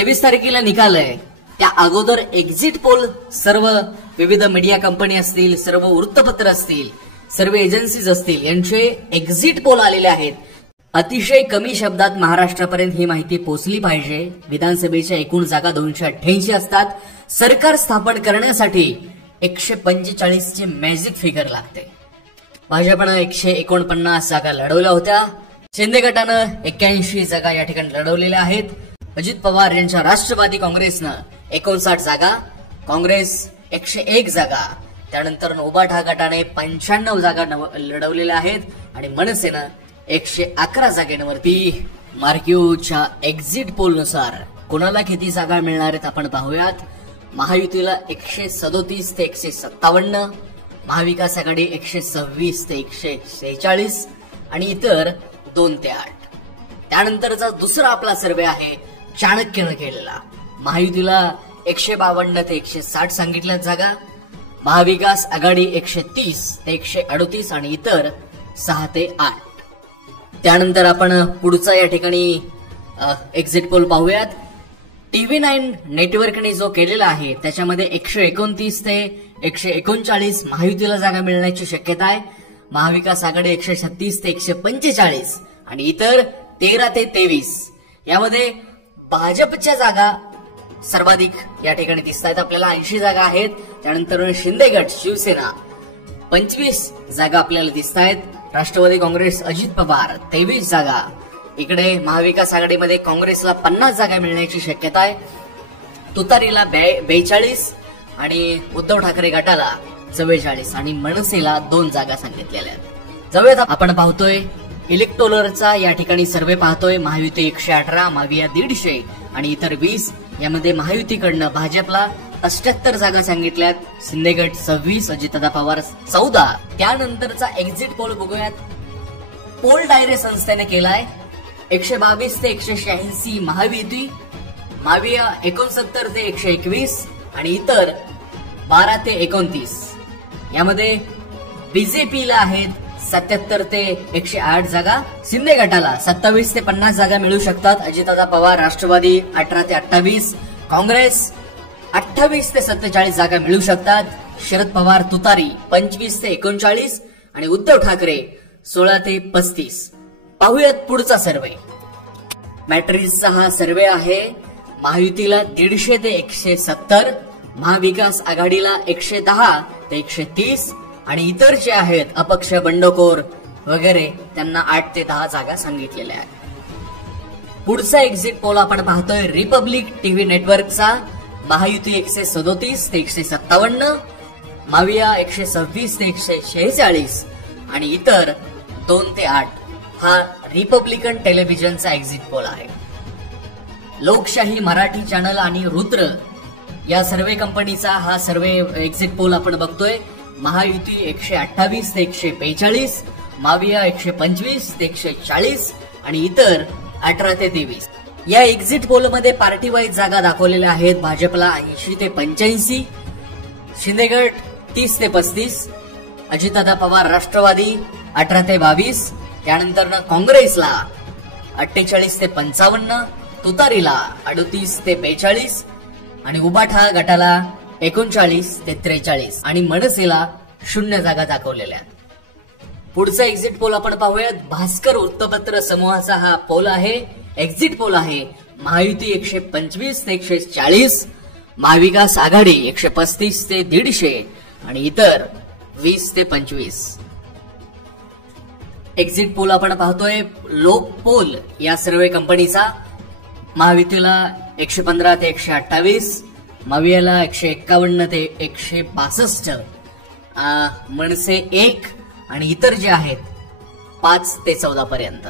23 तारखेला निकाल आहे, त्या अगोदर एक्झिट पोल सर्व विविध मीडिया कंपनी असतील, सर्व वृत्तपत्र असतील, सर्व एजन्सीज असतील यांचे एक्झिट पोल आलेले आहेत. अतिशय कमी शब्दात महाराष्ट्रापर्यंत ही माहिती पोहोचली पाहिजे. विधानसभेच्या एकूण जागा 288 असतात. सरकार स्थापन करण्यासाठी 145 चे मॅजिक फिगर लागते. भाजपनं 149 जागा लढवल्या होत्या. शिंदे गटानं 81 जागा या ठिकाणी लढवलेल्या आहेत. अजित पवार यांच्या राष्ट्रवादी काँग्रेसनं 59 जागा, काँग्रेस 101 जागा, त्यानंतर उबाठा गटाने 95 जागा लढवलेल्या आहेत आणि मनसेनं 111 जागेवरती. मार्क्यूच्या एक्झिट पोलनुसार कोणाला किती जागा मिळणार आहेत आपण पाहूयात. महायुतीला 137 ते 157, महाविकास आघाडी 126 ते 146 आणि इतर 2 ते 8. त्यानंतरचा दुसरा आपला सर्वे आहे चाणक्यनं केलेला. महायुतीला 152 ते 160 सांगितल्या जागा, महाविकास आघाडी 130 ते 138 आणि इतर 6 ते 8. त्यानंतर आपण पुढचा या ठिकाणी एक्झिट पोल पाहूयात. TV9 नेटवर्कने जो केलेला आहे त्याच्यामध्ये 129 ते 139 महायुतीला जागा मिळण्याची शक्यता आहे. महाविकास आघाडी 136 ते 145 आणि इतर 13 ते 23. यामध्ये भाजपच्या जागा सर्वाधिक या ठिकाणी दिसत आहेत. आपल्याला 80 जागा आहेत. त्यानंतर शिंदे गट शिवसेना 25 जागा आपल्याला दिसत आहेत. राष्ट्रवादी काँग्रेस अजित पवार 23 जागा. इकडे महाविकास आघाडीमध्ये काँग्रेसला 50 जागा मिळण्याची शक्यता आहे. तुतारीला 42 आणि उद्धव ठाकरे गटाला 44 आणि मनसेला 2 जागा सांगितलेल्या आहेत. जाऊयात आपण पाहतोय इलेक्टोरलचा या ठिकाणी सर्वे पाहतोय. महायुती 118, माविया 150 आणि इतर 20. यामध्ये महायुतीकडनं भाजपला 78 जागा सांगितल्यात, शिंदेगट 26, अजितदादा पवार 14. त्यानंतरचा एक्झिट पोल बघूयात. पोल डायरे संस्थेने केलाय. 122 ते 186 महायुती, माविया 69 ते 121 आणि इतर 12 ते 29. यामध्ये बीजेपीला आहेत 77 ते 108 जागा. शिंदे गटाला 27 ते 50 जागा मिळू शकतात. अजितदादा पवार राष्ट्रवादी 18 ते 28, काँग्रेस 28 ते 47 जागा मिळू शकतात. शरद पवार तुतारी 25 ते 39 आणि उद्धव ठाकरे 16 ते 35. पाहूयात पुढचा सर्वे. मॅट्रिक्सचा हा सर्वे आहे. महायुतीला 150 ते 170, महाविकास आघाडीला 110 ते 130 आणि इतर जे आहेत अपक्ष, बंडखोर वगैरे त्यांना 8 ते 10 जागा सांगितलेल्या आहेत. पुढचा एक्झिट पोल आपण पाहतोय रिपब्लिक टीव्ही नेटवर्कचा. महायुती 137 ते 157, माविया 126 ते 146 आणि इतर 2 ते 8. हा रिपब्लिकन टेलिव्हिजनचा एक्झिट पोल आहे. लोकशाही मराठी चॅनल आणि रुद्र या सर्वे कंपनीचा हा सर्वे एक्झिट पोल आपण बघतोय. महायुती 128 ते 142, माविया 125 ते 140 आणि इतर 18 ते 23. या एक्झिट पोलमध्ये पार्टी वाईज जागा दाखवलेल्या आहेत. भाजपला 80 ते 85, शिंदेगट 30 ते 35, अजितदादा पवार राष्ट्रवादी 18 ते 22. त्यानंतर काँग्रेसला 48 ते 55, तुतारीला 38 ते 42 आणि उबाठा गटाला 39 ते 43 आणि मनसेला 0 जागा दाखवलेल्या. पुढचा एक्झिट पोल आपण पाहूयात. भास्कर वृत्तपत्र समूहाचा हा पोल आहे, एक्झिट पोल आहे. महायुती 125 ते 140, महाविकास आघाडी 135 ते 150 आणि इतर 20 ते 25. एक्झिट पोल आपण पाहतोय लोक पोल या सर्वे कंपनीचा. महायुतीला 115 ते 128, मावियाला 151 ते 162, मनसे 1 आणि इतर जे आहेत 5 ते 14 पर्यंत.